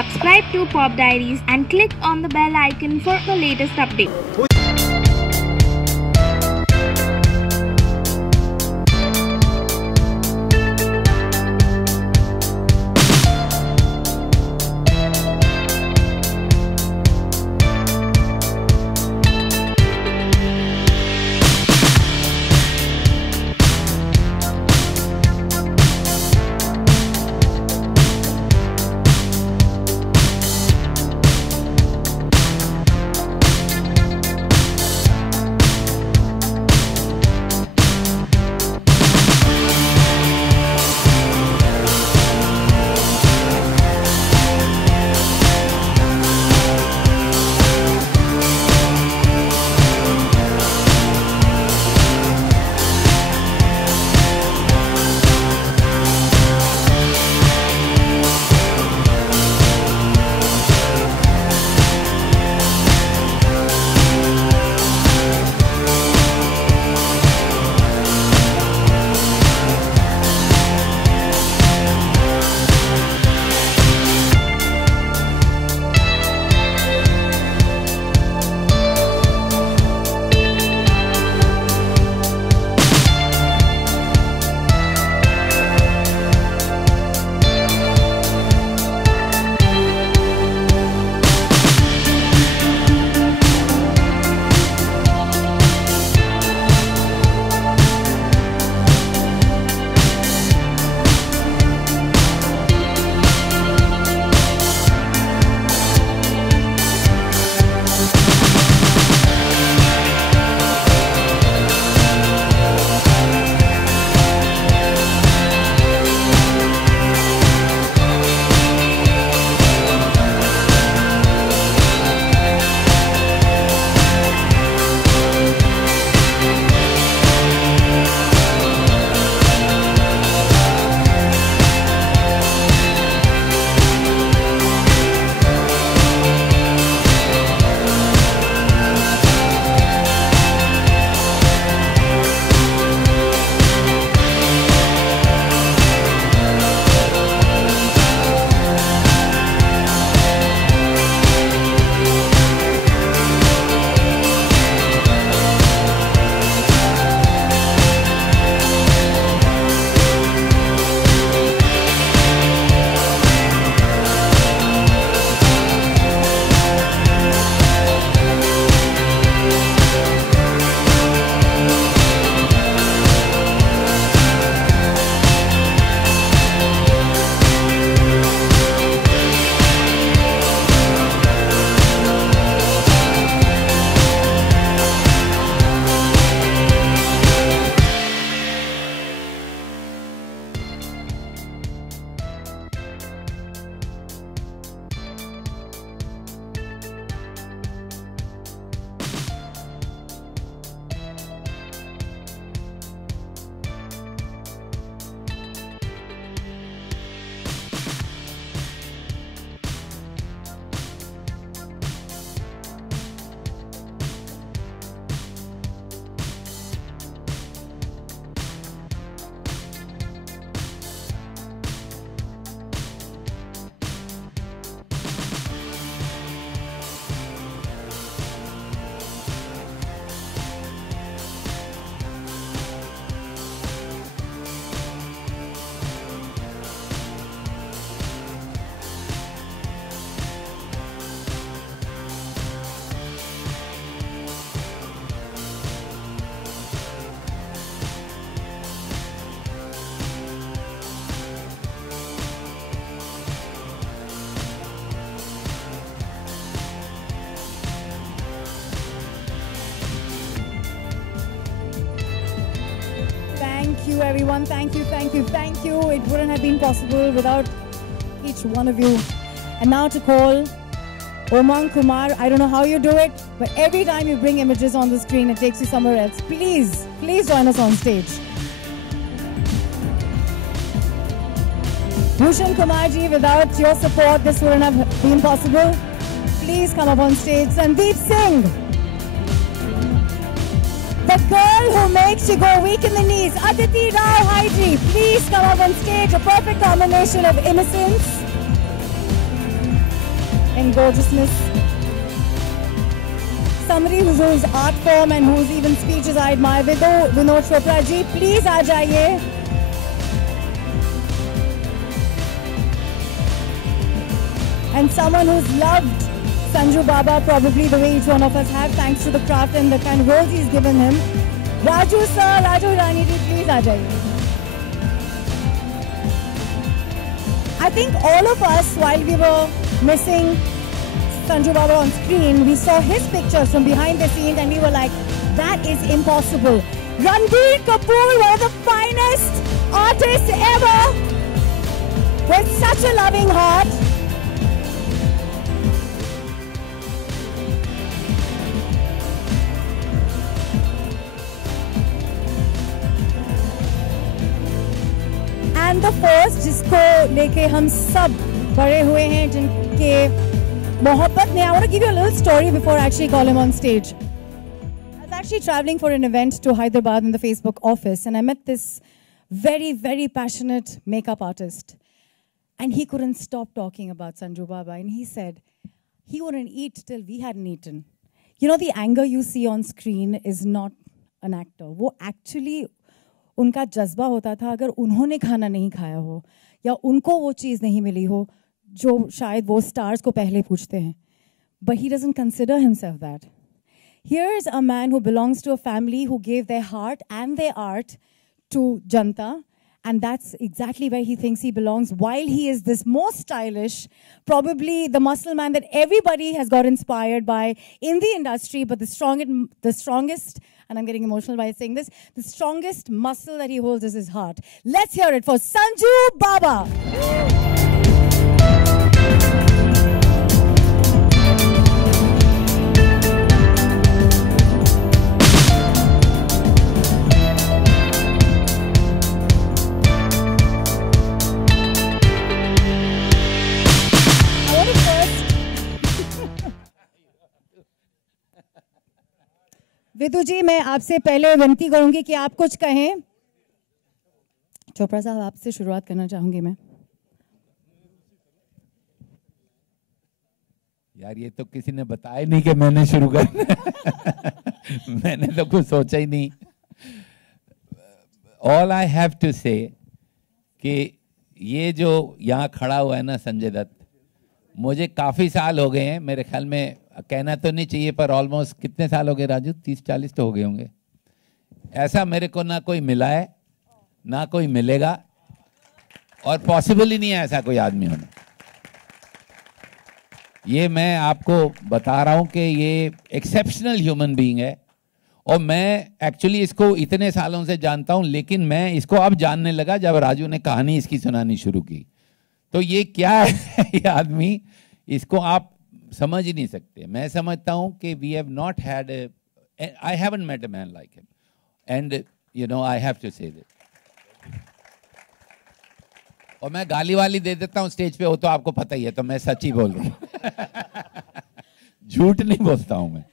Subscribe to Pop Diaries and click on the bell icon for the latest update. Thank you, everyone. Thank you, thank you, thank you. It wouldn't have been possible without each one of you. And now to call Umang Kumar. I don't know how you do it, but every time you bring images on the screen, it takes you somewhere else. Please, please join us on stage. Bhushan Kumarji, without your support, this wouldn't have been possible. Please come up on stage. Sandeep Singh. The girl who makes you go weak in the knees, Aditi Rao Hydri. Please come up on stage. A perfect combination of innocence in gorgeousness. Somebody whose art form and whose even speeches I admire. Vinod Chopra ji, please aa jaiye. And someone who's loved Sanju Baba probably the way each one of us have, thanks to the craft and the kind of roles he's given him. Raju sir, Raju Hirani ji, please aa jaiye. I think all of us, while we were missing Sanju Baba on screen, we saw his pictures from behind the scenes and we were like, that is impossible. Ranbir Kapoor, one of the finest artists ever, with such a loving heart. And the first जिसको लेके हम सब बड़े हुए हैं, जिनके मोहब्बत ने, I want to give you a little story before I actually call him on stage. I was actually traveling for an event to Hyderabad in the Facebook office, and I met this very, very passionate makeup artist. And he couldn't stop talking about Sanju Baba. And he said he wouldn't eat till we hadn't eaten. You know, the anger you see on screen is not an actor. वो actually उनका जज्बा होता था, अगर उन्होंने खाना नहीं खाया हो या उनको वो चीज़ नहीं मिली हो जो शायद वो स्टार्स को पहले पूछते हैं. But he doesn't consider himself that. Here's a man who belongs to a family who gave their heart and their art to Janta, and that's exactly where he thinks he belongs, while he is this most stylish, probably the muscle man that everybody has got inspired by in the industry, but the strongest, and I'm getting emotional by saying this, the strongest muscle that he holds is his heart. Let's hear it for Sanju Baba. विदु जी, मैं आपसे पहले विनती करूंगी कि आप कुछ कहें. चोपड़ा साहब, आपसे शुरुआत करना चाहूंगी मैं. यार, ये तो किसी ने बताया नहीं कि मैंने शुरू करना. मैंने तो कुछ सोचा ही नहीं. All I have to say कि ये जो यहाँ खड़ा हुआ है ना संजय दत्त, मुझे काफी साल हो गए हैं. मेरे ख्याल में कहना तो नहीं चाहिए, पर ऑलमोस्ट कितने साल हो गए राजू? 30-40 तो हो गए होंगे. ऐसा मेरे को ना कोई मिला है, ना कोई मिलेगा, और पॉसिबल ही नहीं है ऐसा कोई आदमी होना. ये मैं आपको बता रहा हूं कि ये एक्सेप्शनल ह्यूमन बीइंग है, और मैं एक्चुअली इसको इतने सालों से जानता हूं, लेकिन मैं इसको अब जानने लगा जब राजू ने कहानी इसकी सुनानी शुरू की. तो ये क्या है ये आदमी, इसको आप समझ ही नहीं सकते. मैं समझता हूं कि we have not had, I haven't met a man like him, and you know I have to say this. और मैं गाली वाली दे देता हूं स्टेज पे, वो तो आपको पता ही है, तो मैं सच ही बोल रहा हूं. झूठ नहीं बोलता हूं मैं.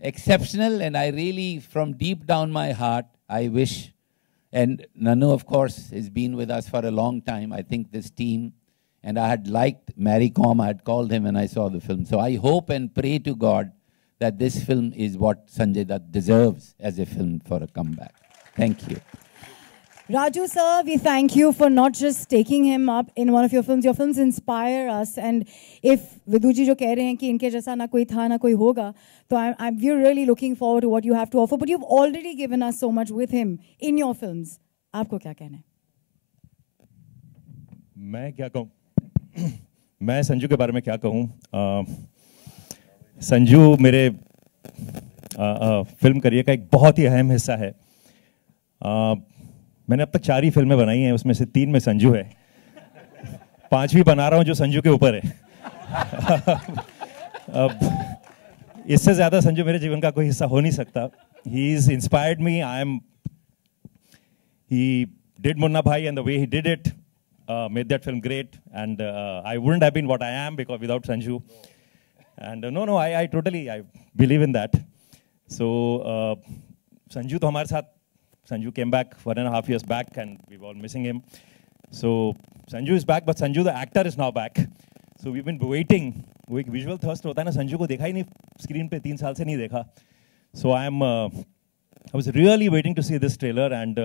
Exceptional, and I really, from deep down my heart, I wish, and Nanu of course has been with us for a long time. I think this team, and I had liked Mary Com, I had called him when I saw the film. So I hope and pray to God that this film is what Sanjay Dutt deserves as a film for a comeback. Thank you. Raju sir, we thank you for not just taking him up in one of your films. Your films inspire us, and if Vidu ji jo keh rahe hain ki inke jaisa na koi tha na koi hoga, so we're really looking forward to what you have to offer. But you've already given us so much with him in your films. Aapko kya kehna hai? मैं क्या कहूँ? मैं संजू के बारे में क्या कहूँ? संजू मेरे फिल्म करियर का एक बहुत ही अहम हिस्सा है. मैंने अब तक 4 ही फिल्में बनाई हैं, उसमें से 3 में संजू है. 5वीं बना रहा हूँ जो संजू के ऊपर है. अब इससे ज़्यादा संजू मेरे जीवन का कोई हिस्सा हो नहीं सकता. He has inspired me. He did Munna Bhai, and the way he did it made that film great. And I wouldn't have been what I am without Sanju. And I totally believe in that. So Sanju to हमारे साथ, Sanju came back 1.5 years back, and we were all missing him. So Sanju is back, but Sanju the actor is now back. So we've been waiting वो एक visual thirst होता है ना, संजू को देखा ही नहीं स्क्रीन पे 3 साल से नहीं देखा. So I was really waiting to see this trailer, and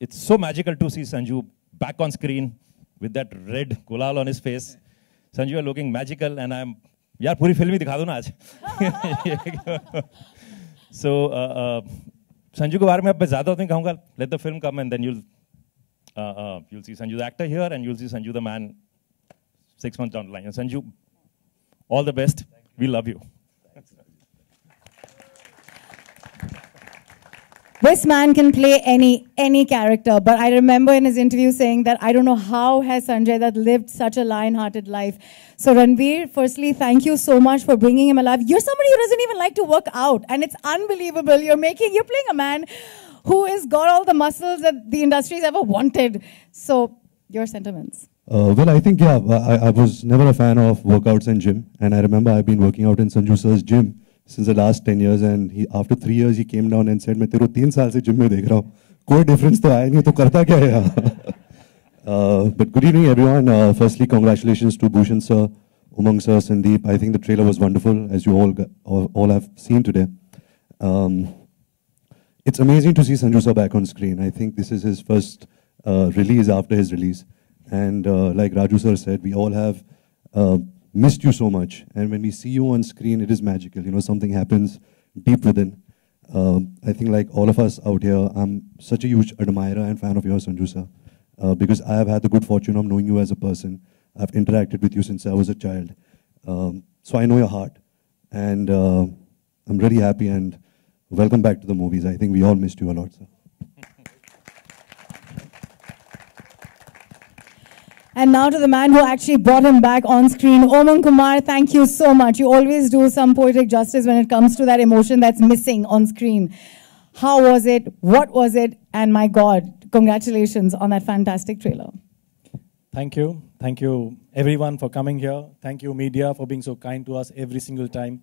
it's so magical to see Sanju back on screen with that red gulal on his face. Sanju, you're looking magical, and यार पूरी film ही दिखा दो ना आज. So Sanju के बारे में अब मैं ज़्यादा नहीं कहूँगा. Let the film come, and then you'll see Sanju the actor here, and you'll see Sanju the man 6 months down the line. And Sanju, all the best. We love you. This man can play any character, but I remember in his interview saying that I don't know how has Sanjay Dutt lived such a lion-hearted life. So Ranveer, firstly, thank you so much for bringing him alive. You're somebody who doesn't even like to work out, and it's unbelievable. You're playing a man who has got all the muscles that the industry's ever wanted. So, your sentiments? Well, I think, yeah, I was never a fan of workouts and gym, and I remember I've been working out in Sanju sir's gym since the last 10 years, and after 3 years he came down and said, "मैं तेरे 3 साल से gym में देख रहा हूँ, कोई difference तो आया नहीं, तो करता क्या है यहाँ?" But good evening, everyone. Firstly, congratulations to Bhushan sir, Umang sir, Sandeep. I think the trailer was wonderful, as you all have seen today. It's amazing to see Sanju sir back on screen. I think this is his first release after his release, and like Raju sir said, we all have missed you so much, and when we see you on screen, it is magical. You know, something happens deep within. I think like all of us out here, I'm such a huge admirer and fan of yours, Sanju sir, because I have had the good fortune of knowing you as a person. I've interacted with you since I was a child, so I know your heart, and I'm really happy, and welcome back to the movies. I think we all missed you a lot, sir. And now to the man who actually brought him back on screen, Umang Kumar, thank you so much. You always do some poetic justice when it comes to that emotion that's missing on screen. How was it? What was it? And my God, congratulations on that fantastic trailer. Thank you. Thank you, everyone, for coming here. Thank you, media, for being so kind to us every single time.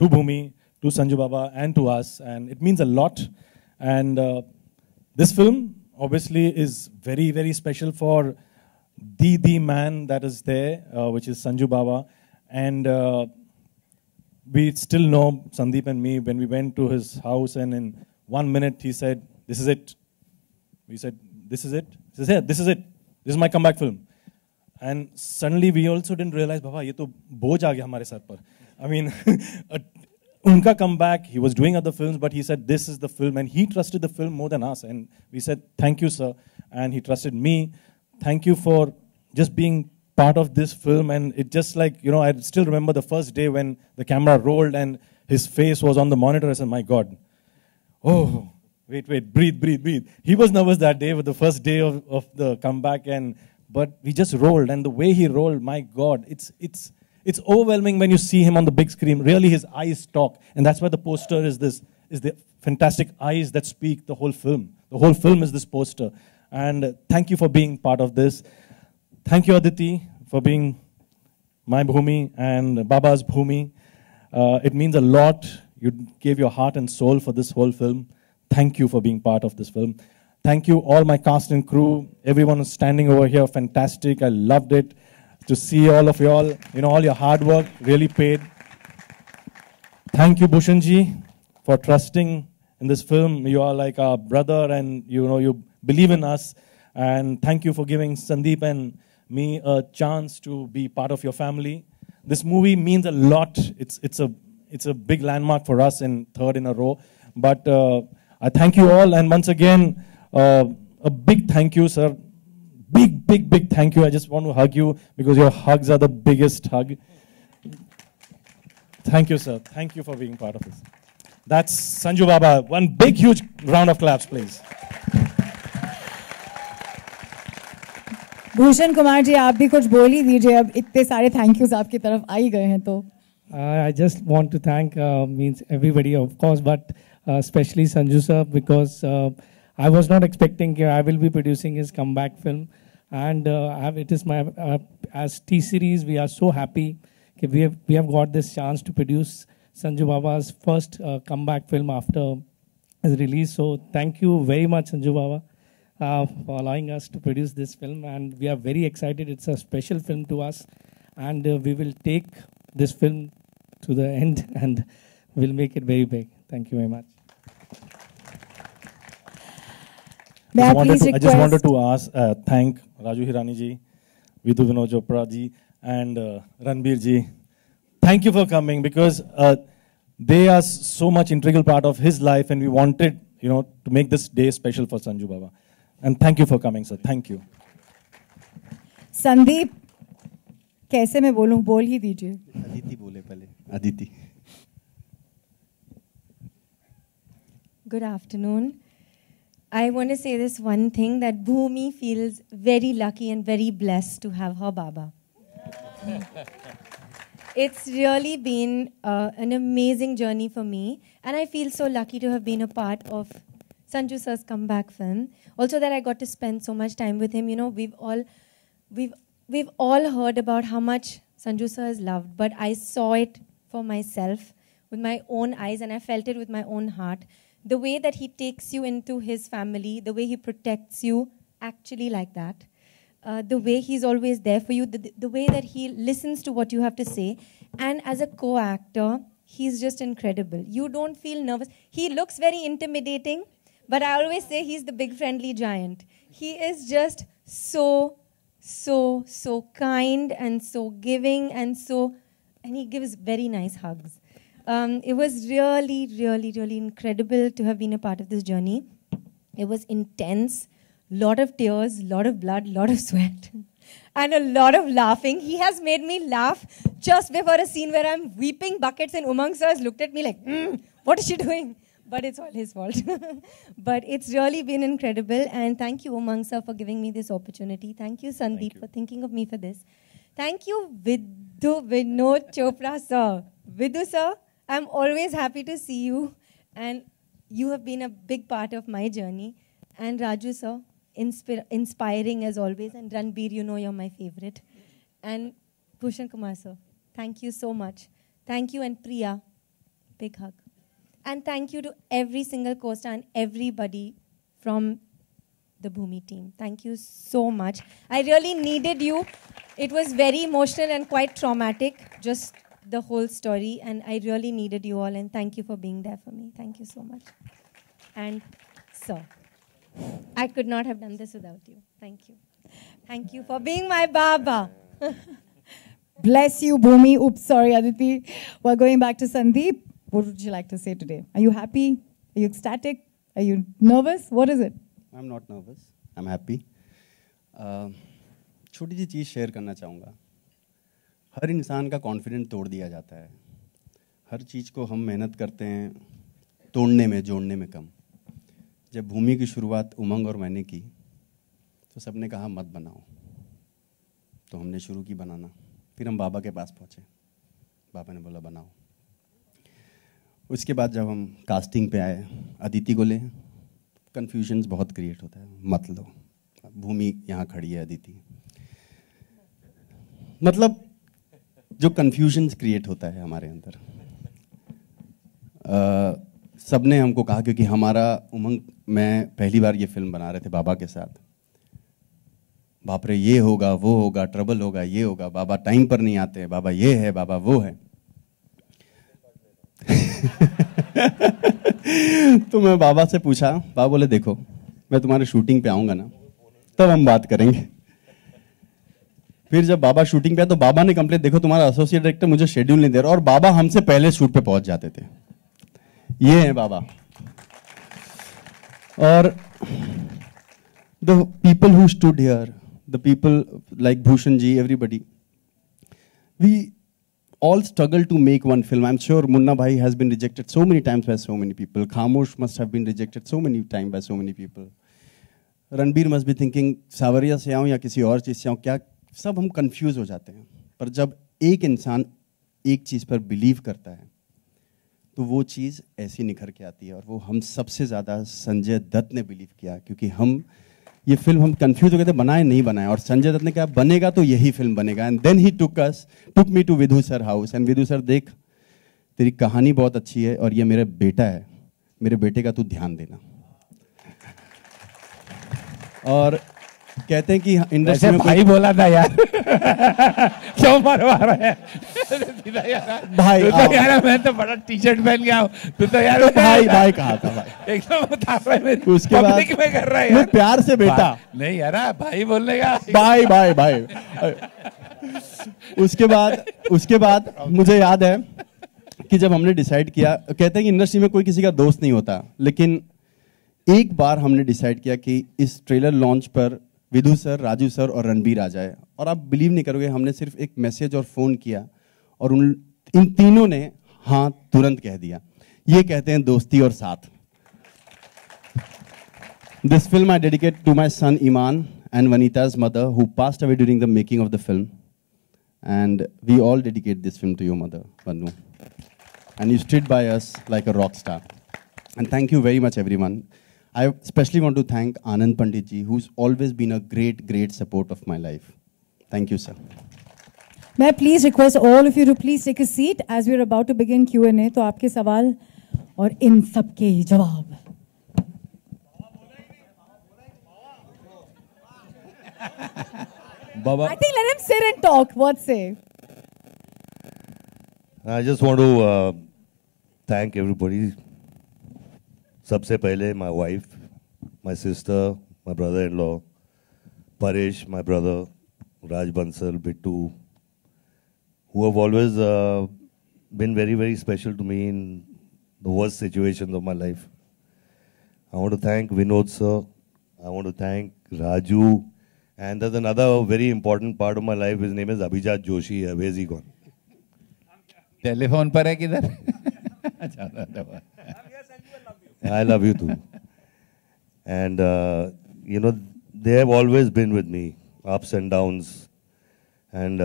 To Bhumi, to Sanju Baba, and to us. And it means a lot. And this film, obviously, is very, very special for the man that is there, which is Sanju Baba. And we still know, Sandeep and me, when we went to his house, and in 1 minute he said, "This is it." We said, "This is it?" He says, "Yeah, this is it. This is my comeback film." And suddenly we also didn't realize, Baba, ये तो बोझ आ गया हमारे sir पर. I mean, unka comeback, he was doing other films, but he said, "This is the film," and he trusted the film more than us. And we said, "Thank you, sir." And he trusted me. Thank you for just being part of this film. And it just like, you know, I still remember the first day when the camera rolled and his face was on the monitor. I said, "My God. Oh, wait, breathe. He was nervous that day with the first day of the comeback. But we just rolled. And the way he rolled, my God, it's overwhelming when you see him on the big screen. Really, his eyes talk. And that's why the poster is the fantastic eyes that speak the whole film. The whole film is this poster. And thank you for being part of this. Thank you, Aditi, for being my Bhumi and Baba's Bhumi. It means a lot. You gave your heart and soul for this whole film. Thank you for being part of this film. Thank you, all my cast and crew. Everyone who's standing over here, fantastic. I loved it. To see all of you all, you know, all your hard work really paid. Thank you, Bhushanji, for trusting in this film. You are like our brother, and you know, you believe in us. And thank you for giving Sandeep and me a chance to be part of your family. This movie means a lot. It's a big landmark for us, in third in a row. But I thank you all, and once again, a big thank you, sir. Big thank you. I just want to hug you because your hugs are the biggest hug. Thank you, sir. Thank you for being part of this. That's Sanju Baba. One big, huge round of claps, please. Bhushan Kumar ji, आप भी कुछ बोल ही दीजिए. अब इतने सारे thank use आपकी तरफ आ ही गए हैं तो. I just want to thank means everybody, of course, but especially Sanju sir, because I was not expecting I will be producing his comeback film, and it is my as T Series we are so happy that we have got this chance to produce Sanju Baba's first comeback film after his release. So thank you very much, Sanju Baba, for allowing us to produce this film, and we are very excited. It's a special film to us, and we will take this film to the end and we'll make it very big. Thank you very much. May I please I just wanted request- to ask, thank Raju Hirani ji, Vidhu Vinod Chopra ji, and Ranbir ji. Thank you for coming, because they are so much integral part of his life, and we wanted, to make this day special for Sanju Baba. And thank you for coming, sir. Thank you. Sandeep, कैसे मैं बोलूं, बोल ही दीजिए. अदिति बोले पहले. Aditi. Good afternoon. I want to say this one thing, that Bhumi feels very lucky and very blessed to have her Baba. It's really been an amazing journey for me, and I feel so lucky to have been a part of Sanju sir's comeback film. Also that I got to spend so much time with him. We've all heard about how much Sanju sir is loved, but I saw it for myself with my own eyes, and I felt it with my own heart. The way that he takes you into his family, the way he protects you, actually like that. The way he's always there for you, the way that he listens to what you have to say. And as a co-actor, he's just incredible. You don't feel nervous. He looks very intimidating, but I always say he's the big friendly giant. He is just so kind and so giving and he gives very nice hugs. It was really, really, really incredible to have been a part of this journey. It was intense, lot of tears, lot of blood, lot of sweat, and a lot of laughing. He has made me laugh just before a scene where I'm weeping buckets, and Umang sir has looked at me like, what is she doing? But it's all his fault. But it's really been incredible, and thank you, Umang sir, for giving me this opportunity. Thank you, Sandeep, for thinking of me for this. Thank you, Vidhu Vinod Chopra sir. Vidhu sir, I'm always happy to see you, and you have been a big part of my journey. And Raju sir, inspiring as always, and Ranbir, you're my favorite. And Bhushan Kumar sir, thank you so much. Thank you, and Priya, big hug. And thank you to every single co-star and everybody from the Bhumi team. Thank you so much. I really needed you. It was very emotional and quite traumatic, just the whole story, and I really needed you all, and thank you for being there for me. Thank you so much. And sir, I could not have done this without you. Thank you. Thank you for being my Baba. Bless you, Bhumi. Oops, sorry, Aditi. We're going back to Sandeep. What would you like to say today? Are you happy? Are you ecstatic? Are you nervous? What is it? I'm not nervous. I'm happy. छोटी सी चीज़ share करना चाहूँगा. हर इंसान का confidence तोड़ दिया जाता है. हर चीज़ को हम मेहनत करते हैं तोड़ने में, जोड़ने में कम. जब भूमि की शुरुआत उमंग और मैंने की तो सबने कहा मत बनाओ. तो हमने शुरू की बनाना. फिर हम बाबा के पास पहुँचे. बाबा ने बोला बनाओ. उसके बाद जब हम कास्टिंग पे आए, अदिति को ले, कन्फ्यूजन्स बहुत क्रिएट होता है. मत लो, भूमि यहाँ खड़ी है, अदिति. मतलब जो कन्फ्यूजन्स क्रिएट होता है हमारे अंदर, सबने हमको कहा, क्योंकि हमारा उमंग में पहली बार ये फिल्म बना रहे थे बाबा के साथ. बाप रे, ये होगा, वो होगा, ट्रबल होगा, ये होगा, बाबा टाइम पर नहीं आते, बाबा ये है, बाबा वो है. तो मैं बाबा से पूछा. बाबा बोले देखो, मैं तुम्हारे शूटिंग पे आऊंगा ना, तब हम बात करेंगे. फिर जब बाबा शूटिंग पे आए तो बाबा ने कंप्लेंट, देखो तुम्हारा एसोसिएट डायरेक्टर मुझे शेड्यूल नहीं दे रहा, और बाबा हमसे पहले शूट पे पहुंच जाते थे. ये है बाबा. और the people who stood here, the people like Bhushan ji, everybody, we all struggle to make one film. I'm sure Munna Bhai has been rejected so many times by so many people. Khamosh must have been rejected so many times by so many people. Ranbir must be thinking, सावरिया से आऊँ या किसी और चीज़ से आऊँ, क्या, सब हम कंफ्यूज हो जाते हैं. पर जब एक इंसान एक चीज़ पर बिलीव करता है तो वो चीज़ ऐसी निखर के आती है. और वो हम सबसे ज़्यादा संजय दत्त ने बिलीव किया, क्योंकि हम ये फिल्म हम कंफ्यूज हो गए थे, बनाए नहीं बनाए, और संजय दत्त ने कहा बनेगा तो यही फिल्म बनेगा. And then he took me to Vidhu sir house. And Vidhu sir, देख तेरी कहानी बहुत अच्छी है और ये मेरा बेटा है, मेरे बेटे का तू ध्यान देना. और कहते हैं कि इंडस्ट्री वैसे में भाई बोला था यार क्यों मरवा रहे हैं सीधा यार भाई, तू तो यार मैं तो बड़ा टी शर्ट पहन के आऊं तू तो यार भाई कहा था भाई। एकदम बता रहा है मेरी उसके बाद पब्लिक में कर रहा है मैं यार प्यार से बेटा नहीं यार भाई बोलने का भाई उसके बाद मुझे याद है कि जब हमने डिसाइड किया, कहते हैं कि इंडस्ट्री में कोई किसी का दोस्त नहीं होता, लेकिन एक बार हमने डिसाइड किया कि इस ट्रेलर लॉन्च पर विधु सर, राजू सर और रणबीर आ जाए। और आप बिलीव नहीं करोगे, हमने सिर्फ एक मैसेज और फ़ोन किया और इन तीनों ने हाँ तुरंत कह दिया। ये कहते हैं दोस्ती और साथ। This film I dedicate to my son Iman and Vanita's mother, who passed away during the making of the film. And we all dedicate this film to your mother, Vanu. And you stood by us like a rock star. And thank you very much, everyone. I especially want to thank Anand Pandit ji, who's always been a great support of my life. Thank you, sir. May I please request all of you to please take a seat as we're about to begin Q&A. तो आपके सवाल और इन सब के जवाब। Baba, I think let him sit and talk. What say? I just want to thank everybody. सबसे पहले my wife, my sister, my brother-in-law, Paresh, my brother, Raj Bansal, Bittu, who have always been very special to me in the worst situations of my life. I want to thank Vinod sir. I want to thank Raju. And there's another very important part of my life. His name is Abhijat Joshi. Where's he gone? Telephone पर है किधर? I love you too. And you know, they have always been with me, ups and downs. And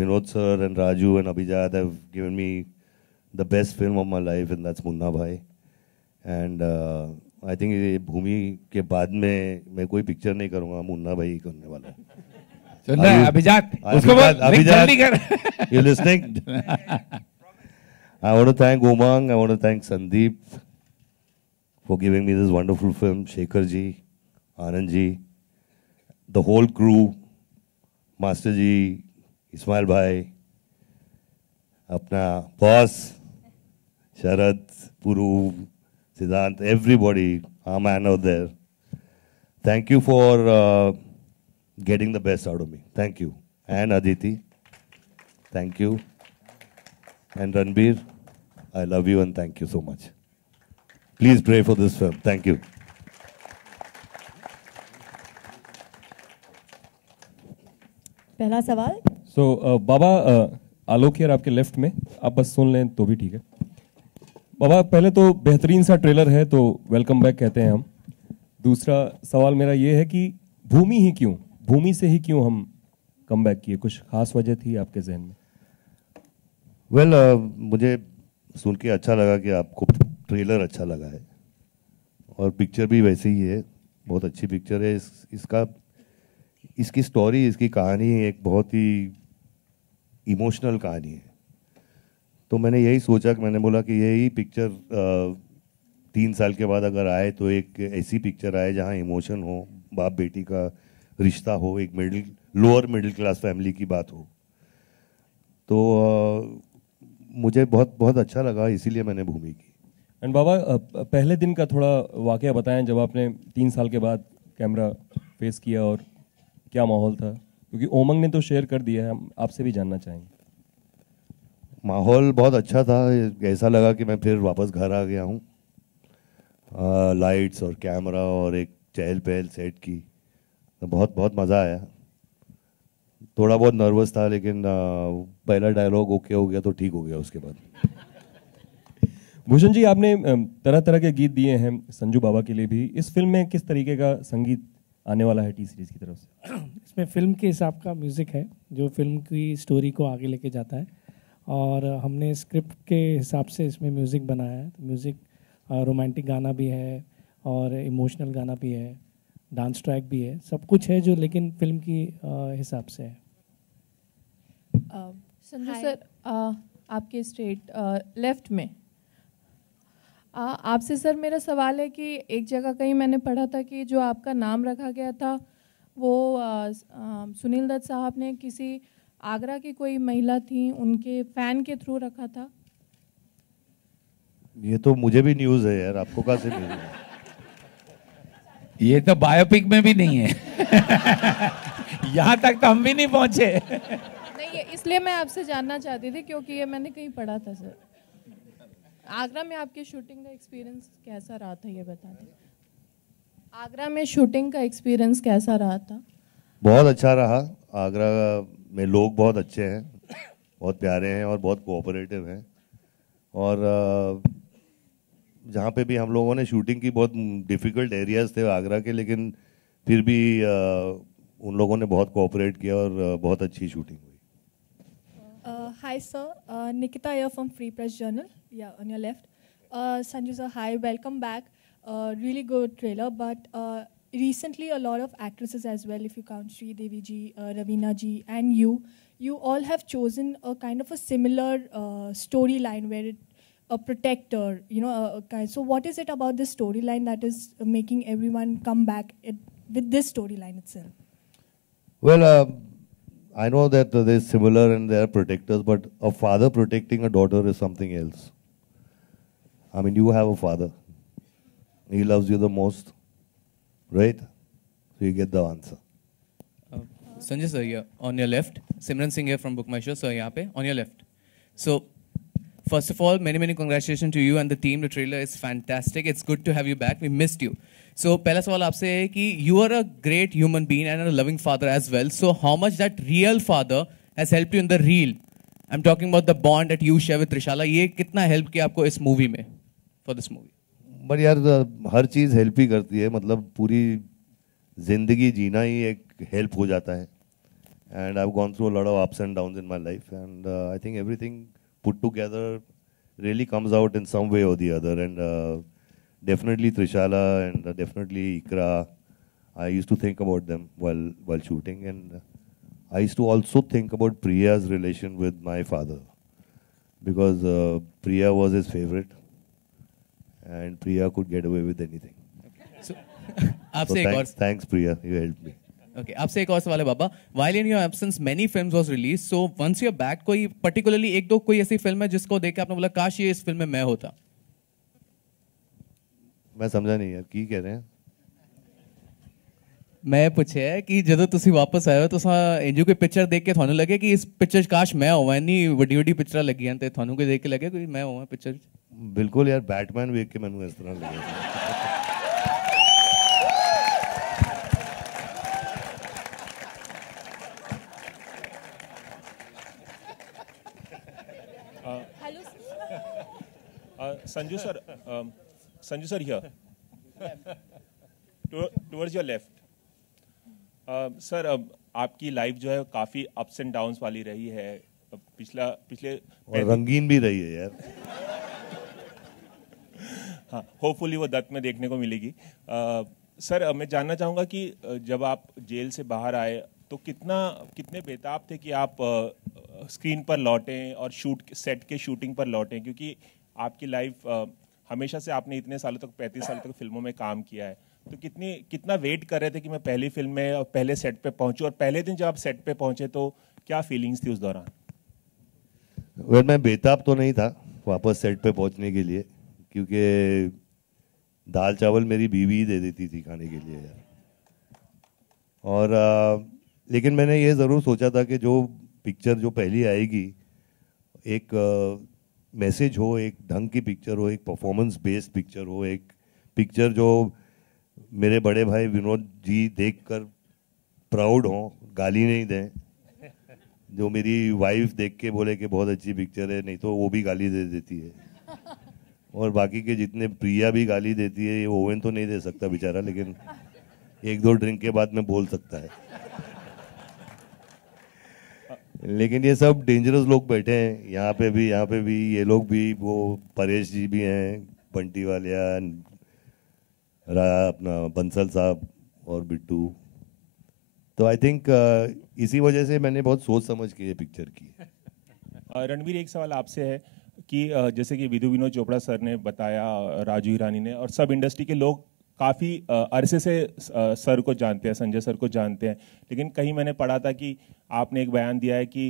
Vinod sir and Raju and Abhijat have given me the best film of my life, and that's Munna Bhai. And I think ये भूमि के बाद में मैं कोई picture नहीं करूँगा, मुन्ना भाई करने वाला हूँ। सुन रहा है अभिजात? उसको बोल जल्दी कर। You listening? I want to thank Umang. I want to thank Sandeep for giving me this wonderful film. Shekhar ji, Anand ji, the whole crew, Master ji, Ismail bhai, अपना boss, Sharad, Puru, Siddhant, everybody, our man out there. Thank you for getting the best out of me. Thank you. And Aditi, thank you. And Ranbir, I love you and thank you so much. Please pray for this film. Thank you. पहला सवाल। So, बाबा आलोक यार आपके left में, आप बस सुन लें तो भी ठीक है। बाबा पहले तो बेहतरीन सा ट्रेलर है, तो वेलकम बैक कहते हैं हम। दूसरा सवाल मेरा ये है कि भूमि ही क्यों, भूमि से ही क्यों हम कम बैक किए? कुछ खास वजह थी आपके जहन में? वेल मुझे सुन के अच्छा लगा कि आपको ट्रेलर अच्छा लगा है और पिक्चर भी वैसे ही है, बहुत अच्छी पिक्चर है। इसकी स्टोरी, इसकी कहानी एक बहुत ही इमोशनल कहानी है। तो मैंने यही सोचा कि मैंने बोला कि यही पिक्चर 3 साल के बाद अगर आए तो एक ऐसी पिक्चर आए जहाँ इमोशन हो, बाप बेटी का रिश्ता हो, एक लोअर मिडिल क्लास फैमिली की बात हो। तो मुझे बहुत अच्छा लगा, इसीलिए मैंने भूमि की। एंड बाबा पहले दिन का थोड़ा वाकया बताएं जब आपने 3 साल के बाद कैमरा फेस किया और क्या माहौल था, क्योंकि उमंग ने तो शेयर कर दिया है, हम आपसे भी जानना चाहेंगे। माहौल बहुत अच्छा था, ऐसा लगा कि मैं फिर वापस घर आ गया हूँ। लाइट्स और कैमरा और एक चहल पहल सेट की, तो बहुत मज़ा आया। थोड़ा बहुत नर्वस था, लेकिन पहला डायलॉग ओके हो गया तो ठीक हो गया उसके बाद। भूषण जी, आपने तरह तरह के गीत दिए हैं संजू बाबा के लिए भी। इस फिल्म में किस तरीके का संगीत आने वाला है टी सीरीज की तरफ से? इसमें फिल्म के हिसाब का म्यूज़िक है जो फिल्म की स्टोरी को आगे लेके जाता है, और हमने स्क्रिप्ट के हिसाब से इसमें म्यूज़िक बनाया है। म्यूज़िक रोमांटिक गाना भी है और इमोशनल गाना भी है, डांस ट्रैक भी है, सब कुछ है जो लेकिन फिल्म की हिसाब से है। संजू सर, आपके स्ट्रेट लेफ्ट में आपसे सर मेरा सवाल है कि एक जगह कहीं मैंने पढ़ा था कि जो आपका नाम रखा गया था वो सुनील दत्त साहब ने किसी आगरा की कोई महिला थी उनके फैन के थ्रू रखा था। ये तो मुझे भी न्यूज़ है यार, आपको कहाँ से न्यूज़ है? ये तो बायोपिक में भी नहीं है। यहाँ तक तो हम भी नहीं पहुंचे। नहीं, ये इसलिए मैं आपसे जानना चाहती थी क्योंकि ये मैंने कहीं पढ़ा था सर। आगरा में आपकी शूटिंग का एक्सपीरियंस कैसा रहा था ये बता दें। आगरा में शूटिंग का एक्सपीरियंस कैसा रहा था? बहुत अच्छा रहा। आगरा में लोग बहुत अच्छे हैं, बहुत प्यारे हैं और बहुत कोऑपरेटिव हैं। और जहाँ पे भी हम लोगों ने शूटिंग की, बहुत डिफ़िकल्ट एरियाज़ थे आगरा के, लेकिन फिर भी उन लोगों ने बहुत कोऑपरेट किया और बहुत अच्छी शूटिंग हुई। Hi sir, Nikita here from Free Press Journal. Yeah, on your left. Sanju sir, hi, welcome back. Really good trailer, but recently a lot of actresses as well, if you count Sri Devi ji, Raveena ji, and you all have chosen a kind of a similar storyline where a protector, you know, a kind. So what is it about this storyline that is making everyone come back with this storyline itself? Well, I know that they're similar and they're protectors, but a father protecting a daughter is something else. I mean, you have a father. He loves you the most, right? So you get the answer. Sanjay sir, here on your left. Simran Singh here from Book My Show. So यहाँ पे on your left. So first of all, many congratulations to you and the team. The trailer is fantastic. It's good to have you back. We missed you. So पहला सवाल आपसे है कि you are a great human being and a loving father as well. So how much that real father has helped you in the real? I'm talking about the bond that you share with Trishala. ये कितना help किया आपको इस movie में? For this movie. But यार हर चीज़ help ही करती है, मतलब पूरी जिंदगी जीना ही एक हेल्प हो जाता है. And I've gone through a lot of ups and downs in my life, and I think everything put together really comes out in some way or the other. And definitely Trishala and definitely Ikra, I used to think about them while shooting, and I used to also think about Priya's relation with my father, because Priya was his favorite, and Priya could get away with anything. So, आपसे एक और thanks Priya, you helped me. Okay, आपसे एक और सवाल है बाबा. While in your absence, many films was released. So once you're back, कोई particularly एक दो कोई ऐसी फिल्म है जिसको देख के आपने बोला काश ये इस फिल्म में मैं होता? मैं समझा नहीं यार, की कह रहे हैं? मैं पूछे कि ਜਦੋਂ ਤੁਸੀਂ ਵਾਪਸ ਆਏ ਹੋ ਤੁਸੀਂ ਇੰਜੂ ਕੋਈ ਪਿਕਚਰ ਦੇਖ ਕੇ ਤੁਹਾਨੂੰ ਲੱਗੇ ਕਿ ਇਸ ਪਿਕਚਰ 'ਚ ਕਾਸ਼ ਮੈਂ ਹੋਵਾਂ, ਇੰਨੀ ਵੱਡੀ ਪਿਕਚਰਾਂ ਲੱਗੀਆਂ ਤੇ ਤੁਹਾਨੂੰ ਕੋਈ ਦੇਖ ਕੇ ਲੱਗੇ ਕੋਈ ਮੈਂ ਹੋਵਾਂ ਪਿਕਚਰ 'ਚ? ਬਿਲਕੁਲ ਯਾਰ, ਬੈਟਮੈਨ ਵੇਖ ਕੇ ਮੈਨੂੰ ਇਸ ਤਰ੍ਹਾਂ ਲੱਗਿਆ. Sanju sir here. Towards your left. Sir आपकी लाइफ जो है काफी अप्स एंड डाउन्स वाली रही है. पिछले और रंगीन भी रही है यार. हाँ, होपफुली वो दत्त में देखने को मिलेगी. सर मैं जानना चाहूँगा कि जब आप जेल से बाहर आए तो कितने बेताब थे कि आप स्क्रीन पर लौटें और सेट के शूटिंग पर लौटें, क्योंकि आपकी लाइफ हमेशा से आपने इतने सालों तक 35 साल तक फिल्मों में काम किया है, तो कितना वेट कर रहे थे कि मैं पहली फिल्म में और पहले सेट पे पहुंचूं, और पहले दिन जब आप सेट पे पहुंचे तो क्या फीलिंग्स थी उस दौरान? वेल मैं बेताब तो नहीं था वापस सेट पे पहुंचने के लिए, क्योंकि दाल चावल मेरी बीवी ही दे देती थी खाने के लिए यार. और लेकिन मैंने ये ज़रूर सोचा था कि जो पिक्चर जो पहली आएगी एक मैसेज हो, एक ढंग की पिक्चर हो, एक परफॉर्मेंस बेस्ड पिक्चर हो, एक पिक्चर जो मेरे बड़े भाई विनोद जी देखकर प्राउड हों, गाली नहीं दें, जो मेरी वाइफ देख के बोले कि बहुत अच्छी पिक्चर है, नहीं तो वो भी गाली दे देती है. और बाकी के जितने, प्रिया भी गाली देती है, ये ओवन तो नहीं दे सकता बेचारा, लेकिन एक दो ड्रिंक के बाद में बोल सकता है. लेकिन ये सब डेंजरस लोग बैठे हैं यहाँ पे भी ये लोग भी, वो परेश जी भी हैं, बंटी वालिया, अपना बंसल साहब और बिट्टू. तो आई थिंक इसी वजह से मैंने बहुत सोच समझ के ये पिक्चर की. रणवीर, एक सवाल आपसे है कि जैसे कि विधु विनोद चोपड़ा सर ने बताया, राजू हिरानी ने और सब इंडस्ट्री के लोग काफ़ी अरसे से सर को जानते हैं, संजय सर को जानते हैं, लेकिन कहीं मैंने पढ़ा था कि आपने एक बयान दिया है कि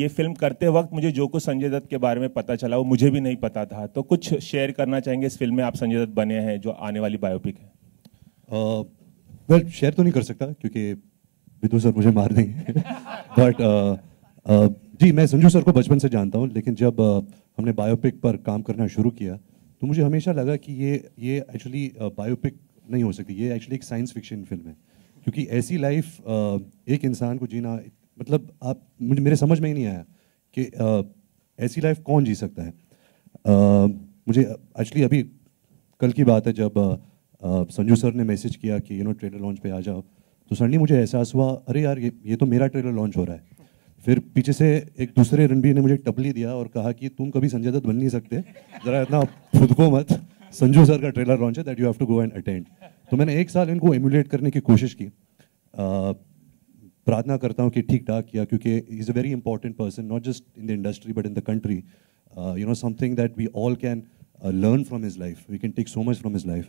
ये फिल्म करते वक्त मुझे जो कुछ संजय दत्त के बारे में पता चला वो मुझे भी नहीं पता था। तो कुछ शेयर करना चाहेंगे इस फिल्म में आप संजय दत्त बने हैं जो आने वाली बायोपिक है? वेल शेयर तो नहीं कर सकता क्योंकि विदु सर मुझे मार देंगे बट जी मैं संजू सर को बचपन से जानता हूँ, लेकिन जब हमने बायोपिक पर काम करना शुरू किया तो मुझे हमेशा लगा कि ये एक्चुअली बायोपिक नहीं हो सकती, ये एक्चुअली एक साइंस फिक्शन फिल्म है, क्योंकि ऐसी लाइफ एक इंसान को जीना, मतलब आप मेरे समझ में ही नहीं आया कि ऐसी लाइफ कौन जी सकता है। मुझे एक्चुअली अभी कल की बात है जब संजू सर ने मैसेज किया कि ट्रेलर लॉन्च पे आ जाओ, तो सडनली मुझे एहसास हुआ अरे यार ये तो मेरा ट्रेलर लॉन्च हो रहा है। फिर पीछे से एक दूसरे रणबीर ने मुझे टपली दिया और कहा कि तुम कभी संजय दत्त बन नहीं सकते, ज़रा इतना खुद को मत, संजू सर का ट्रेलर लॉन्च है, that you have to go and attend. तो मैंने एक साल इनको एम्यूलेट करने की कोशिश की, प्रार्थना करता हूँ कि ठीक ठाक किया, क्योंकि is a very important person not just in the industry but in the country, something that we all can learn from his life, we can take so much from his life.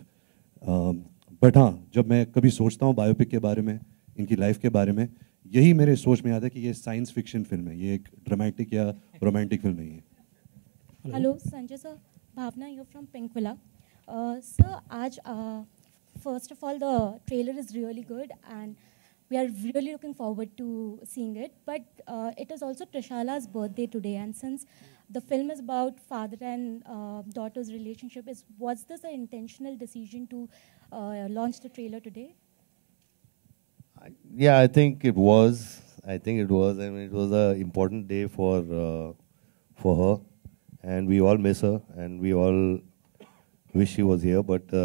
But हाँ, जब मैं कभी सोचता हूँ biopic के बारे में, इनकी लाइफ के बारे में, यही मेरे सोच में आता है कि ये साइंस फिक्शन फिल्म है, ये एक ड्रामेटिक या रोमांटिक फिल्म नहीं है। Hello Sanjay sir, Bhavana here from Pink Villa. Sir, आज first of all the trailer is really good and we are really looking forward to seeing it. But it is also Trishala's birthday today, and since the film is about father and daughter's relationship, was this an intentional decision to launch the trailer today? Yeah, I think it was. I mean, it was an important day for her, and we all miss her, and we all wish she was here. But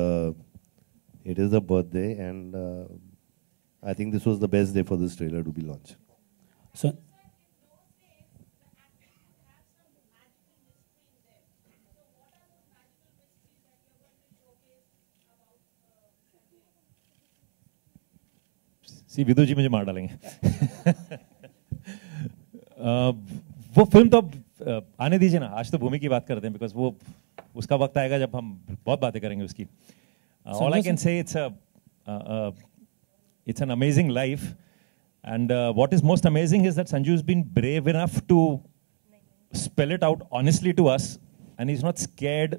it is a birthday, and I think this was the best day for this trailer to be launched. So. विदु जी मुझे मार डालेंगे। वो film तो आने दीजिए ना, आज तो भूमि की बात करते हैं, बिकॉज वो उसका वक्त आएगा जब हम बहुत बातें करेंगे उसकी। All I can say it's an amazing life, and what is most amazing is that Sanju has been brave enough to spell it out honestly to us, and he's not scared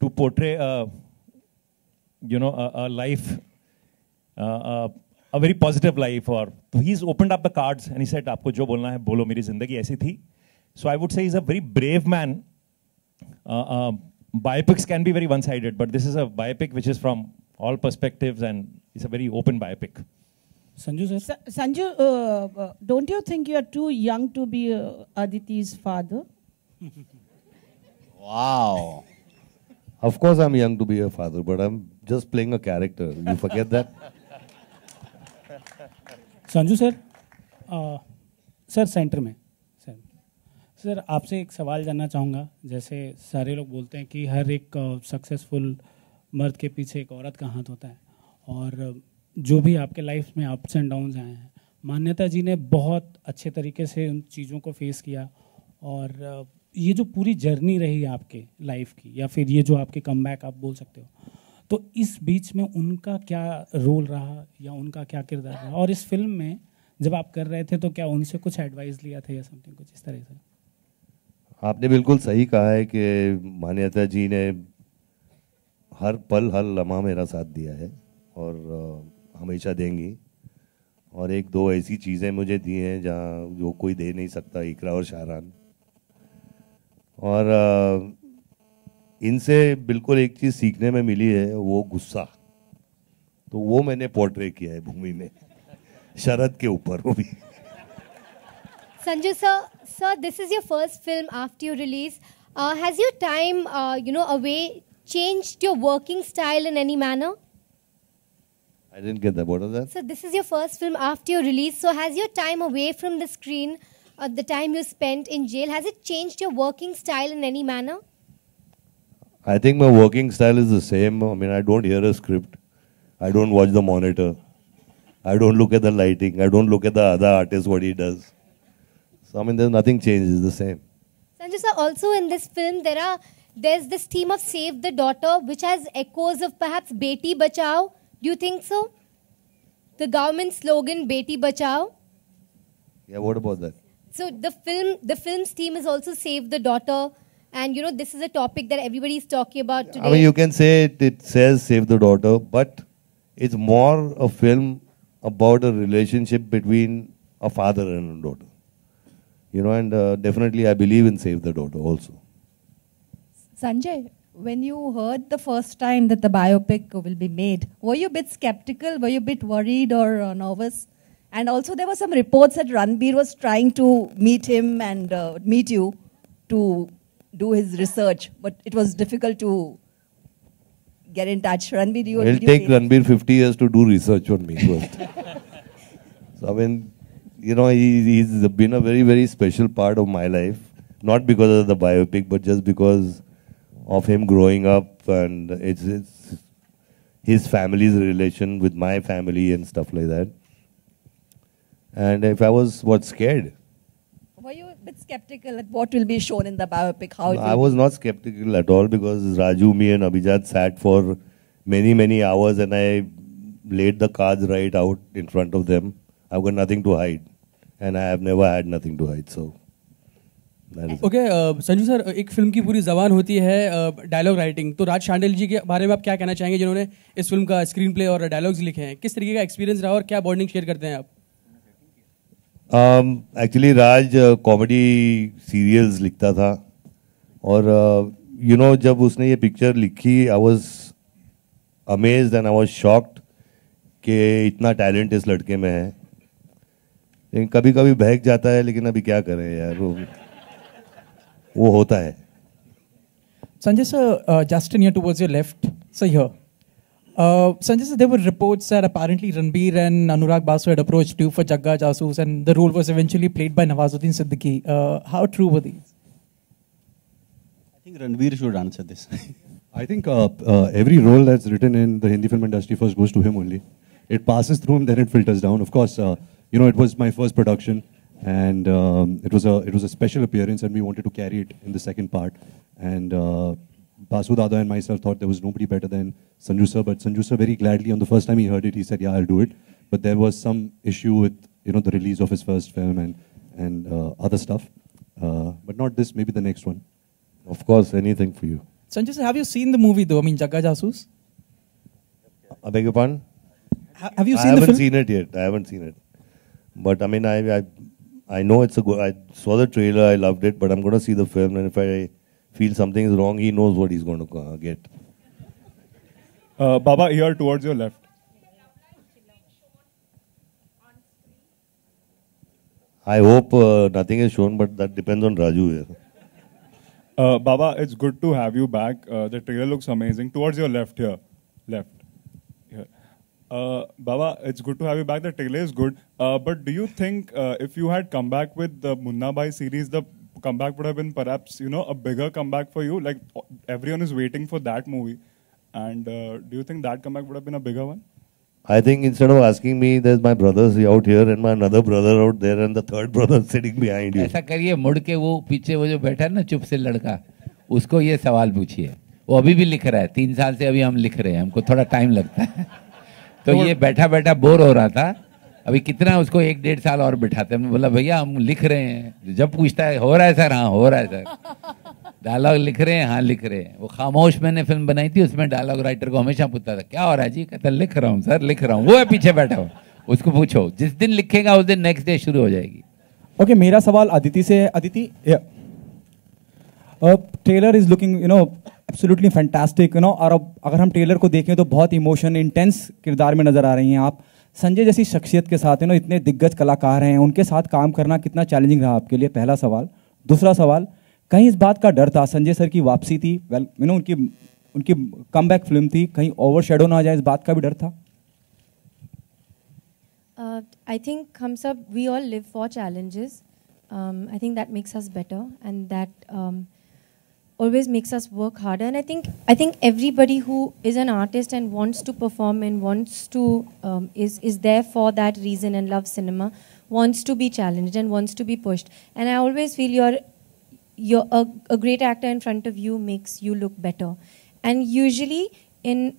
to portray a life, a very positive life, or he's opened up the cards and he said आपको जो बोलना है बोलो, मेरी जिंदगी ऐसी थी. So I would say he's a very brave man. Biopics can be very one-sided, but this is a biopic which is from all perspectives, and it's a very open biopic. Sanju sir? Sanju, don't you think you are too young to be Aditi's father? Wow. Of course I'm young to be a father, but I'm just playing a character. You forget that? Sanju sir, sir centre में sir आपसे एक सवाल जानना चाहूँगा। जैसे सारे लोग बोलते हैं कि हर एक सक्सेसफुल मर्द के पीछे एक औरत का हाथ होता है, और जो भी आपके लाइफ में अप्स एंड डाउन्स आए हैं, मान्यता जी ने बहुत अच्छे तरीके से उन चीज़ों को फेस किया, और ये जो पूरी जर्नी रही आपके लाइफ की, या फिर ये जो आपके कमबैक आप बोल सकते हो, तो इस बीच में उनका क्या रोल रहा या उनका क्या किरदार रहा, और इस फिल्म में जब आप कर रहे थे तो क्या उनसे कुछ एडवाइस लिया था या समथिंग कुछ इस तरह से? आपने बिल्कुल सही कहा है कि मान्यता जी ने हर पल हर लम्हा मेरा साथ दिया है, और हमेशा देंगी। और एक दो ऐसी चीज़ें मुझे दी हैं जहाँ जो कोई दे नहीं सकता, इकरा और शाहरान। और इनसे बिल्कुल एक चीज़ सीखने में मिली है, वो गुस्सा। तो वो मैंने पोर्ट्रे किया है भूमि में, शरद के ऊपर वो भी। Sanju sir, this is your first film after your release. Has your time, away changed your working style in any manner? I didn't get that. What was that? So this is your first film after your release. So has your time away from the screen, the time you spent in jail, has it changed your working style in any manner? I think my working style is the same. I mean, I don't hear a script. I don't watch the monitor. I don't look at the lighting. I don't look at the other artist, what he does. So, I mean, there's nothing changed. It's the same. Sanju sir, also in this film, there are there's this theme of Save the Daughter, which has echoes of perhaps Beti Bachao. Do you think so? The government slogan, Beti Bachao. Yeah, what about that? So the film's theme is also Save the Daughter. And you know, this is a topic that everybody is talking about today. I mean, you can say it says Save the Daughter, but it's more a film about a relationship between a father and a daughter. You know, and definitely I believe in Save the Daughter also. Sanjay, when you heard the first time that the biopic will be made, were you a bit skeptical? Were you a bit worried or nervous? And also there were some reports that Ranbir was trying to meet him and meet you to do his research, but it was difficult to get in touch. Ranbir, It'll take Ranbir 50 years to do research on me first. So I mean, you know, he's been a very, very special part of my life. Not because of the biopic, but just because of him growing up, and it's his family's relation with my family and stuff like that. And if I was, scared? Were you a bit skeptical at what will be shown in the biopic? How it will I was not skeptical at all, because Raju, me and Abhijat sat for many, many hours, and I laid the cards right out in front of them. I've got nothing to hide, and I have never had nothing to hide. So. Okay Sanju sir, एक film की पूरी जबान होती है dialogue writing, तो राज शांडिल जी के बारे में आप क्या कहना चाहेंगे, जिन्होंने इस फिल्म का स्क्रीन प्ले और डायलॉग्स लिखे हैं? किस तरीके का एक्सपीरियंस रहा और क्या बॉन्डिंग शेयर करते हैं आप? एक्चुअली राज कॉमेडी सीरियल्स लिखता था, और यू नो जब उसने ये पिक्चर लिखी, I was amazed and I was shocked कि इतना टैलेंट इस लड़के में है. लेकिन कभी कभी बहक जाता है, लेकिन अभी क्या करें यार, वो होता है. Sanjay sir, just near towards your left, so here. Sanjay sir, there were reports that apparently Ranbir and Anurag Basu had approached you for Jagga Jasoos, and the role was eventually played by Nawazuddin Siddiqui. How true were these? I think Ranbir should answer this. I think every role that's written in the Hindi film industry first goes to him only. It passes through him, then it filters down. Of course, you know, it was my first production, and it was a special appearance, and we wanted to carry it in the second part. And Basu Dada and myself thought there was nobody better than Sanju sir, but Sanju sir very gladly, on the first time he heard it, he said, yeah, I'll do it. But there was some issue with, you know, the release of his first film and other stuff. But not this, maybe the next one. Of course, anything for you. Sanjay sir, have you seen the movie though? I mean, Jagga Jasoos? I beg your pardon? Have you seen the film? I haven't seen it yet. I haven't seen it. But I mean, I know it's a good. I saw the trailer. I loved it. But I'm going to see the film, and if I feel something is wrong, he knows what he's going to get. Baba, here towards your left. I hope nothing is shown, but that depends on Raju here. Baba, it's good to have you back. The trailer looks amazing. Towards your left here. Left. Here. Baba, it's good to have you back. The trailer is good. But do you think if you had come back with the Munna Bhai series, the comeback would have been perhaps, you know, a bigger comeback for you? Like, everyone is waiting for that movie. And do you think that comeback would have been a bigger one? I think instead of asking me, there's my brothers out here and my another brother out there and the third brother sitting behind you. ऐसा करिए, मुड़ के वो पीछे वो जो बैठा है ना चुप से लड़का, उसको ये सवाल पूछिए. वो अभी भी लिख रहा है. 3 साल से अभी हम लिख रहे हैं. हमको थोड़ा टाइम लगता है. तो ये बैठा बैठा बोर हो रहा था. अभी कितना उसको 1-1.5 साल और बिठाते हैं. हमने बोला भैया हम लिख रहे हैं. जब पूछता है हो रहा है सर, हाँ हो रहा है सर. डायलॉग लिख रहे हैं, हाँ लिख रहे हैं. वो खामोश मैंने फिल्म बनाई थी, उसमें डायलॉग राइटर को हमेशा पूछता था क्या हो रहा है जी, कहता लिख रहा हूँ सर, लिख रहा हूँ. वो है पीछे बैठा हो, उसको पूछो. जिस दिन लिखेगा उस दिन नेक्स्ट डे शुरू हो जाएगी. ओके, मेरा सवाल अदिति से है. Aditi, trailer is looking you know absolutely fantastic, you know. और अब अगर हम ट्रेलर को देखें तो बहुत इमोशन इंटेंस किरदार में नजर आ रही हैं आप. संजय जैसी शख्सियत के साथ, यू नो, इतने दिग्गज कलाकार हैं, उनके साथ काम करना कितना चैलेंजिंग रहा आपके लिए? पहला सवाल. दूसरा सवाल, कहीं इस बात का डर था, संजय सर की वापसी थी, वेल यू नो उनकी कमबैक फिल्म थी, कहीं ओवरशैडो ना जाए, इस बात का भी डर था? I think हम सब we all live for challenges. I think that makes us better, and that always makes us work harder. And I think everybody who is an artist and wants to perform and wants to is there for that reason and loves cinema, wants to be challenged and wants to be pushed. And I always feel a great actor in front of you makes you look better. And usually in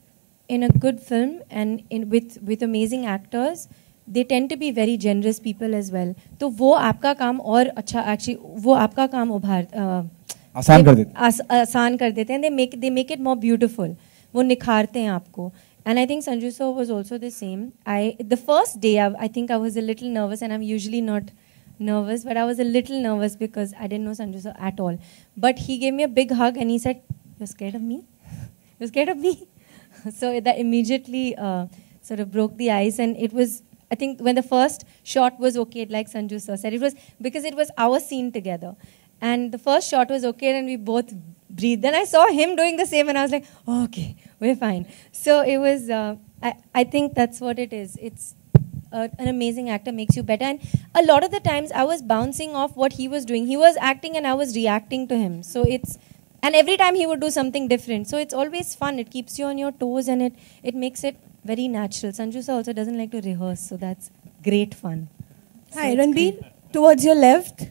a good film and with amazing actors, they tend to be very generous people as well. तो वो आपका काम और अच्छा actually वो आपका काम आसान कर देते आसान कर देते हैं. They make it more beautiful. वो निखारते हैं आपको. And I think Sanju sir was also the same. The first day I think I was a little nervous, and I'm usually not nervous, but I was a little nervous because I didn't know Sanju sir at all. But he gave me a big hug and he said, "You're scared of me? You're scared of me?" So that immediately sort of broke the ice, and it was, I think when the first shot was okay, like Sanju sir said, it was because it was our scene together. And the first shot was okay and we both breathed. Then I saw him doing the same and I was like, oh, okay, we're fine. So it was, I think that's what it is. It's an amazing actor makes you better. And a lot of the times I was bouncing off what he was doing. He was acting and I was reacting to him. So and every time he would do something different. So it's always fun. It keeps you on your toes and it makes it very natural. Sanju sir also doesn't like to rehearse. So that's great fun. Hi, Ranbir, towards your left.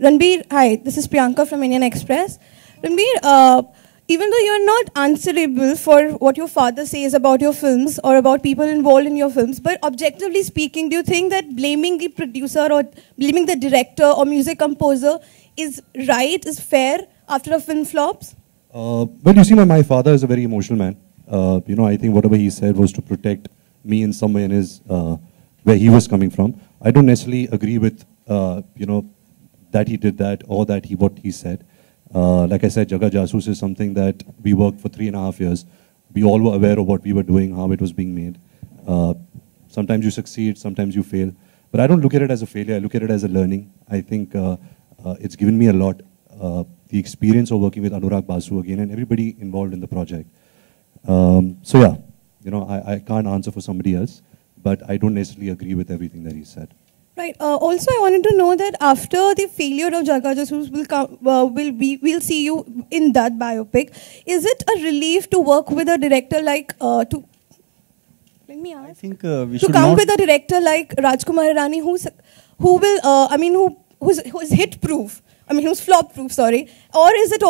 Ranbir, hi, this is Priyanka from Indian Express. Ranbir, even though you're not answerable for what your father says about your films or about people involved in your films, but objectively speaking, do you think that blaming the producer or blaming the director or music composer is right, is fair after a film flops? Well, you see, my father is a very emotional man. I think whatever he said was to protect me in some way in his, where he was coming from. I don't necessarily agree with, that he did that or what he said. Like I said, Jagga Jasoos is something that we worked for 3.5 years. We all were aware of what we were doing, how it was being made. Sometimes you succeed, sometimes you fail. But I don't look at it as a failure, I look at it as a learning. I think it's given me a lot. The experience of working with Anurag Basu again and everybody involved in the project. So yeah, I can't answer for somebody else, but I don't necessarily agree with everything that he said. Right. Also, I wanted to know that after the failure of Jagga Jasoos we'll see you in that biopic. Is it a relief to work with a director like let me ask? I think we to should come not with a director like Rajkumar Hirani, who's hit proof. Who's flop proof, sorry. Or is it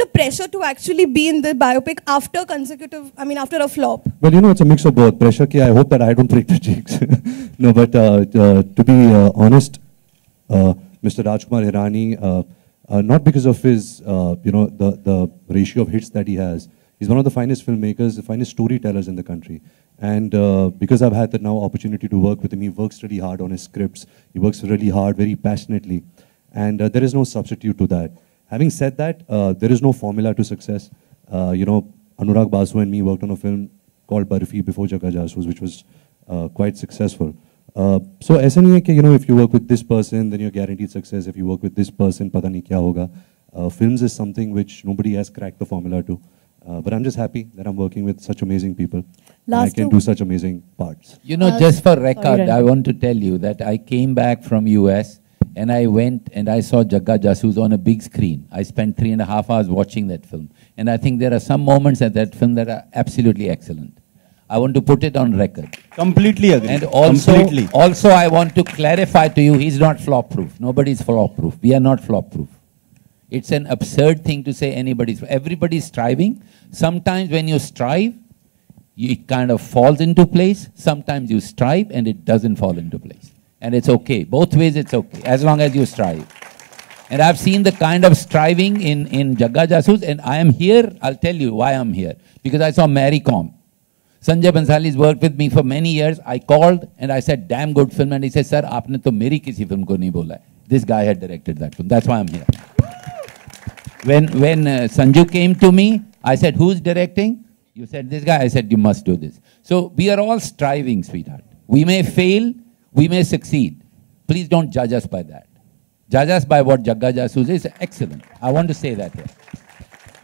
a pressure to actually be in the biopic after a flop? Well, it's a mix of both. Pressure ki, I hope that I don't break the jinx. No, but to be honest, Mr. Rajkumar Hirani, not because of his, the ratio of hits that he has. He's one of the finest filmmakers, the finest storytellers in the country. And because I've had the now opportunity to work with him, he works really hard on his scripts. He works really hard, very passionately. And there is no substitute to that. Having said that, there is no formula to success. Anurag Basu and me worked on a film called Barfi before Jagga Jasoos, which was quite successful. So aisa nahi hai ki, if you work with this person, then you're guaranteed success. If you work with this person, pata nahi kya hoga. Films is something which nobody has cracked the formula to. But I'm just happy that I'm working with such amazing people. And I can do such amazing parts. Just for record, I want to tell you that I came back from US and I went and I saw Jagga Jasoos on a big screen. I spent 3.5 hours watching that film. And I think there are some moments at that film that are absolutely excellent. I want to put it on record. Completely agree. And also I want to clarify to you, he's not flop-proof. Nobody's flop-proof. We are not flop-proof. It's an absurd thing to say everybody's striving. Sometimes when you strive, it kind of falls into place. Sometimes you strive and it doesn't fall into place. And it's okay. Both ways it's okay, as long as you strive. And I've seen the kind of striving in Jagga Jasoos, and I am here, I'll tell you why I'm here. Because I saw Mary Com. Sanjay Bhansali's worked with me for many years. I called and I said, damn good film. And he said, sir, aapne to meri kisi film ko nahi bola hai. This guy had directed that film. That's why I'm here. When Sanju came to me, I said, who's directing? You said, this guy. I said, you must do this. So we are all striving, sweetheart. We may fail. We may succeed. Please don't judge us by that. Judge us by what Jagga Jasoos is excellent. I want to say that here.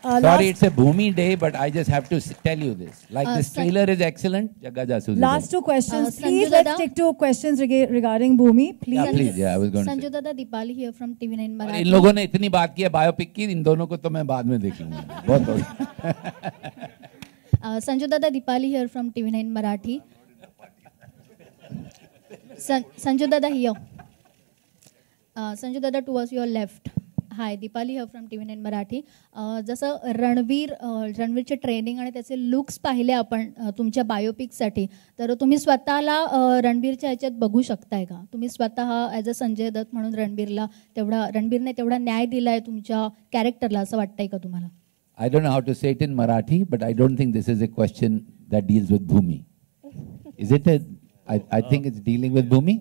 Sorry, it's a Bhumi day, but I just have to tell you this. Like this trailer is excellent, Jagga Jasoos is Last two questions. Please, Sanju let's Dada. stick to questions regarding Bhumi. Please. Yeah, please. Yeah, I was going to say. Sanju Dada Dipali here from TV9 और Marathi. इन लोगों ने इतनी बात की है biopic की, इन दोनों को तो मैं बाद में देख लूंगा. बहुत हो गया. Sanju Dada Dipali here from TV9 Marathi. Sanju Dada here. Sanju Dada towards your left. Hi Deepali here from TV9 Marathi. जसं रणवीरचे ट्रेनिंग आणि त्याचे लुक्स पाहिले आपण तुमच्या बायोपिकसाठी, तर तुम्ही स्वतःला रणबीरच्या ह्याच्यात बघू शकताय का? तुम्ही स्वतः ॲज अ संजय दत्त म्हणून रणबीरने तेवढा न्याय दिलाय तुमच्या कॅरेक्टरला असं वाटतंय का तुम्हाला? I don't know how to say it in Marathi, but I don't think this is a question that deals with Bhumi. Is it I think it's dealing with Bhumi?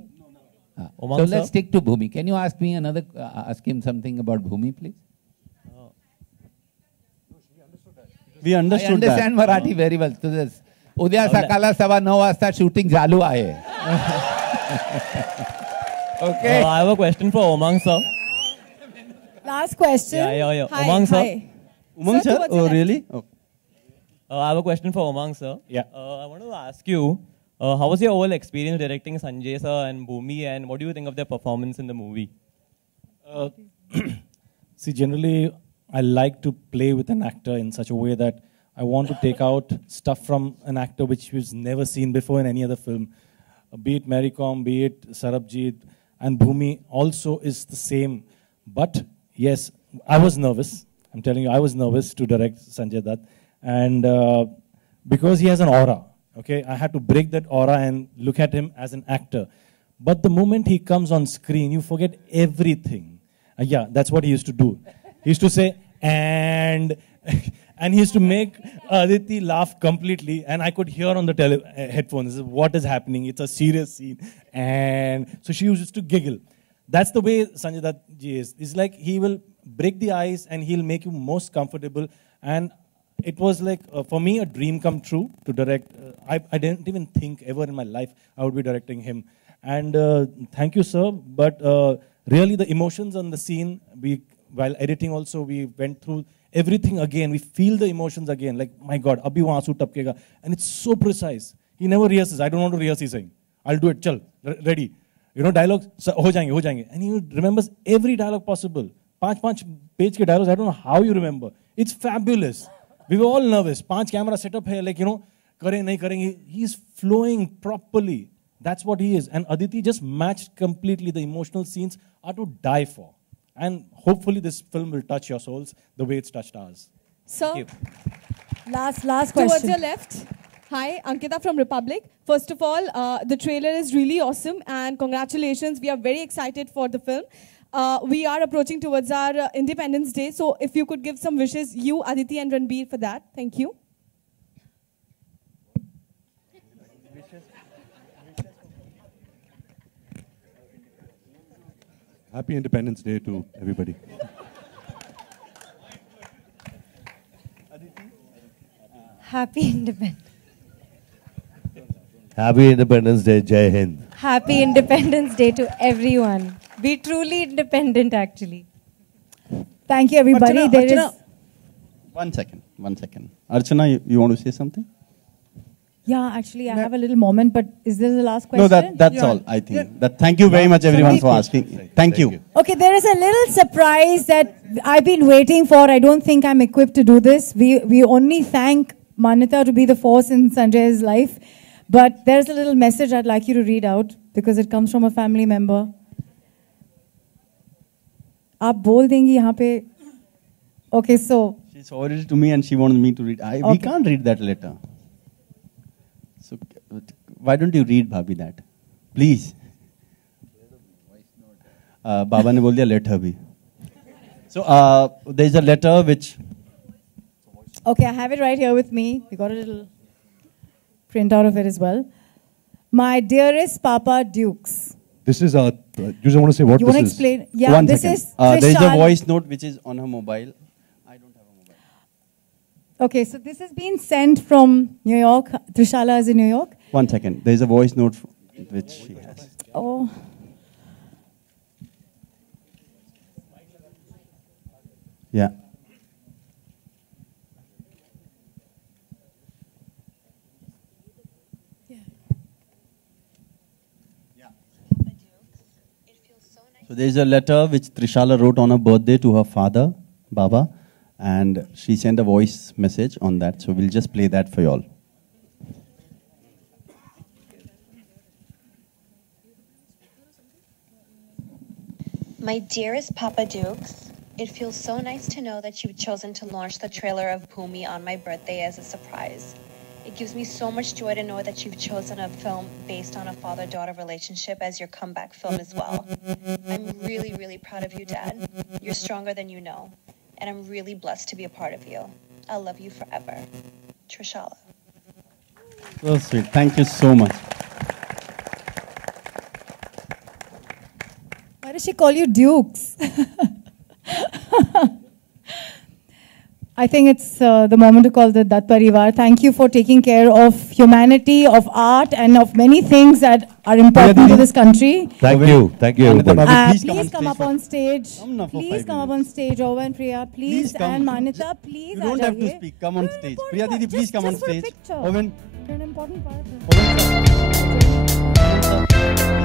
So let's stick to Bhumi. Can you ask me ask him something about Bhumi, please? We understood I understand that. Marathi very well. So this, उद्या सकाळला 9:15 वाजता shooting चालू आहे. Okay. I have a question for Umang sir. Last question. Yeah. Hi, Umang sir. hi. Umang sir? Oh, really? Oh. I have a question for Umang sir. Yeah. I want to ask you, how was your whole experience directing Sanjay sir and Bhumi, and what do you think of their performance in the movie? See, generally, I like to play with an actor in such a way that I want to take out stuff from an actor which was never seen before in any other film. Be it Mary Kom, be it Sarabjit, and Bhumi also is the same. But yes, I was nervous. I'm telling you, I was nervous to direct Sanjay Dutt. And because he has an aura, okay, I had to break that aura and look at him as an actor. But the moment he comes on screen, you forget everything. Yeah, that's what he used to do. He used to say, and he used to make Aditi laugh completely, and I could hear on the headphones, what is happening? It's a serious scene. And so she used to giggle. That's the way Sanjay Dutt ji is. It's like he will break the ice and he'll make you most comfortable. And it was like, for me, a dream come true to direct. I didn't even think ever in my life I would be directing him. And thank you, sir. But really, the emotions on the scene, while editing also, we went through everything again. We feel the emotions again. Like, my God, abhi wahan aansu tapkega. And it's so precise. He never rehearses. I don't want to rehearse, he's saying. I'll do it. Chal, ready. You know, dialogues, ho jayenge. And he remembers every dialogue possible. 5 page ke dialogues, I don't know how you remember. It's fabulous. We were all nervous. 5 camera setup hai, like, you know, kare nahi karenge. He's flowing properly. That's what he is. And Aditi just matched completely. The emotional scenes are to die for. And hopefully this film will touch your souls the way it's touched ours. Sir, Thank you. last question. Towards your left. Hi, Ankita from Republic. First of all, the trailer is really awesome and congratulations. We are very excited for the film. We are approaching towards our Independence Day. So if you could give some wishes, you, Aditi and Ranbir, for that. Thank you. Happy Independence Day to everybody. Happy Independence. Happy Independence Day, Jai Hind. Happy Independence Day to everyone. Be truly independent, actually. Thank you, everybody. Archana, There is. Archana. One second. Archana, you want to say something? Yeah, actually, I have a little moment, but is this the last question? No, that's all, I think. Thank you very much, everyone, for asking. Thank you. Okay, there is a little surprise that I've been waiting for. I don't think I'm equipped to do this. We only thank Manita to be the force in Sanjay's life. But there's a little message I'd like you to read out because it comes from a family member. आप बोल देंगी यहाँ पे. Okay, so. She forwarded it to me and she wanted me to read. We can't read that letter. So why don't you read Bhabhi that, please? Baba ने बोल दिया letter भी. So there's a letter which. Okay, I have it right here with me. We got a little print out of it as well. My dearest Papa Dukes. This is you just want to say what You this want to is? explain? Yeah, One this second. is There is a Trishal. voice note which is on her mobile. Okay, so this has been sent from New York. Trishala is in New York. 1 second. There is a voice note which she has. Oh. Yeah. So there is a letter which Trishala wrote on her birthday to her father, Baba, and she sent a voice message on that. So we'll just play that for you all. My dearest Papa Dukes, It feels so nice to know that you've chosen to launch the trailer of Bhumi on my birthday as a surprise. It gives me so much joy to know that you've chosen a film based on a father-daughter relationship as your comeback film as well. I'm really, really proud of you, Dad. You're stronger than you know, and I'm really blessed to be a part of you. I'll love you forever. Trishala. So sweet. Thank you so much. Why does she call you Dukes? I think it's the moment to call the Dutt Parivar. Thank you for taking care of humanity, of art, and of many things that are important to this country. Thank you. Thank you, everybody. Please come up on stage. Please come up on stage. Owen, Priya, please. And Manita, please. You don't have to speak. Come on stage. Priya Didi, please come on stage. Owen. Owen. You're an important part of Owen, sir.